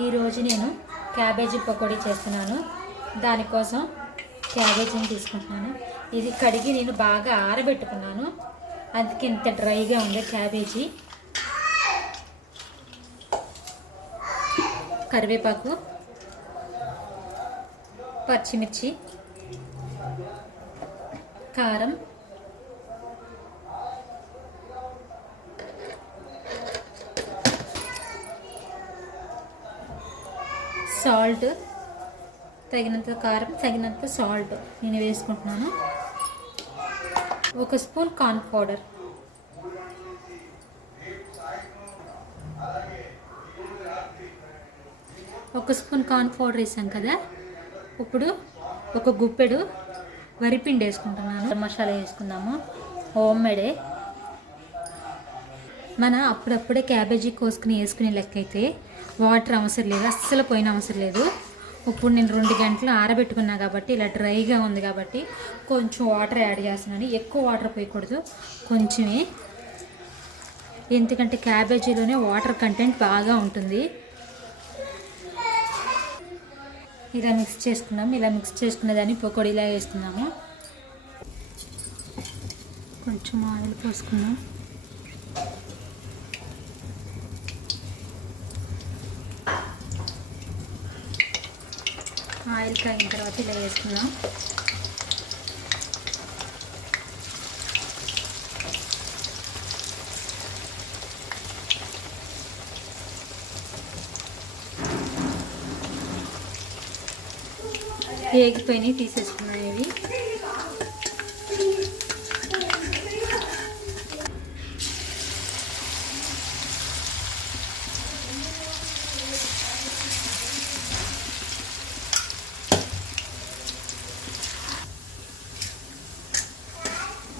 ఈరోజు నేను క్యాబేజీ పకోడీ చేస్తున్నాను. దానికోసం క్యాబేజీని తీసుకుంటున్నాను. ఇది కడిగి నేను బాగా ఆరబెట్టుకున్నాను, అందుకే ఇంత డ్రైగా ఉంది క్యాబేజీ. కరివేపాకు, పచ్చిమిర్చి, కారం, సాల్ట్, తగినంత కారం, తగినంత సాల్ట్ నేను వేసుకుంటున్నాను. 1 స్పూన్ కార్న్ పౌడర్, వేసాం కదా. ఇప్పుడు ఒక గుప్పెడు వరిపిండి వేసుకుంటున్నాను. మసాలా వేసుకుందాము. Homemade. మన అప్పుడప్పుడే క్యాబేజీ వేసుకునే లెక్క అయితే వాటర్ అవసరం లేదు, అస్సలు పోయిన అవసరం లేదు. ఇప్పుడు నేను 2 గంటలు ఆరబెట్టుకున్నా కాబట్టి ఇలా డ్రైగా ఉంది కాబట్టి కొంచెం వాటర్ యాడ్ చేస్తున్నాను. ఎక్కువ వాటర్ పోయకూడదు, కొంచెమే, ఎందుకంటే క్యాబేజీలోనే వాటర్ కంటెంట్ బాగా ఉంటుంది. ఇలా మిక్స్ చేసుకున్నాము. ఇలా మిక్స్ చేసుకున్న దాన్ని పకోడీలా వేస్తున్నాము. కొంచెం ఆయిల్ పోసుకున్నాం. ఆయిల్ కాగిన తర్వాత ఇలా వేసుకుందాం. వేగిపోయినాయి, తీసేసుకున్నాయి. ఇవి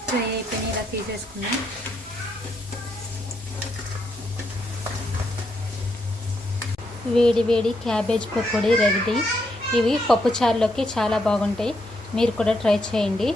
ఫ్రై అయిపోయినాయి, ఇలా తీసేసుకున్నాం. వేడి వేడి క్యాబేజ్ పకోడీ రెడీ. ఇవి పప్పుచారులోకి చాలా బాగుంటాయి. మీరు కూడా ట్రై చేయండి.